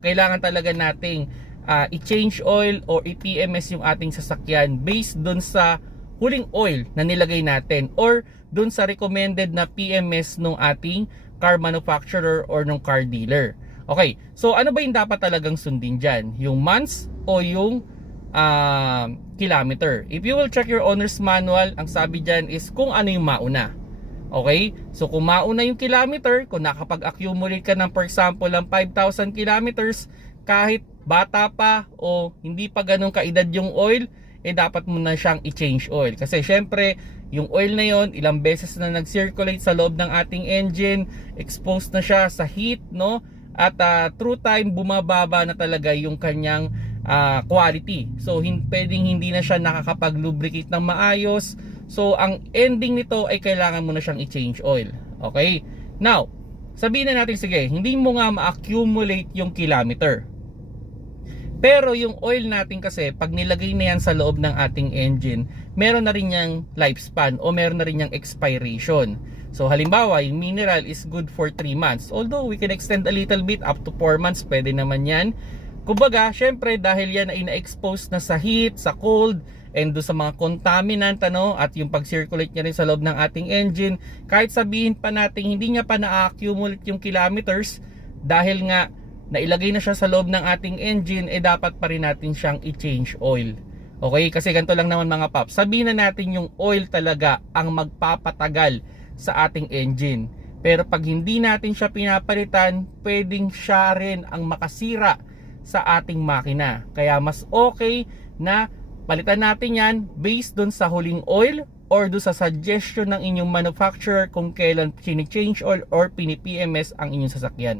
Kailangan talaga nating i-change oil o i-PMS yung ating sasakyan based dun sa huling oil na nilagay natin or dun sa recommended na PMS nung ating car manufacturer or nung car dealer. Okay, so ano ba yung dapat talagang sundin dyan? Yung months o yung kilometer? If you will check your owner's manual, ang sabi dyan is kung ano yung mauna. Okay? So kung mauna yung kilometer, kung nakapag-accumulate ka ng for example ng 5,000 kilometers, kahit bata pa o hindi pa ganun kaedad yung oil, dapat mo na siyang i-change oil. Kasi syempre, yung oil na yon ilang beses na nag-circulate sa loob ng ating engine, exposed na siya sa heat, no? At through time, bumababa na talaga yung kanyang quality. So pwedeng hindi na siya nakakapag-lubricate ng maayos. So ang ending nito ay kailangan mo na siyang i-change oil. Okay? Now, sabihin na natin, sige, hindi mo nga ma-accumulate yung kilometer. Pero yung oil natin kasi, pag nilagay na yan sa loob ng ating engine, meron na rin yung lifespan o meron na rin yung expiration. So halimbawa, yung mineral is good for 3 months. Although we can extend a little bit up to 4 months, pwede naman yan. Kumbaga, syempre dahil yan ay na-expose na sa heat, sa cold, and do sa mga contaminant, at yung pag-circulate niya rin sa loob ng ating engine, kahit sabihin pa natin hindi niya pa na-accumulate yung kilometers, dahil nga nailagay na siya sa loob ng ating engine, dapat pa rin natin siyang i-change oil. Okay? Kasi ganito lang naman mga paps, sabihin na natin yung oil talaga ang magpapatagal sa ating engine. Pero pag hindi natin siya pinapalitan, pwedeng siya rin ang makasira sa ating makina. Kaya mas okay na palitan natin yan based dun sa huling oil or dun sa suggestion ng inyong manufacturer kung kailan pini-change oil or pini-PMS ang inyong sasakyan.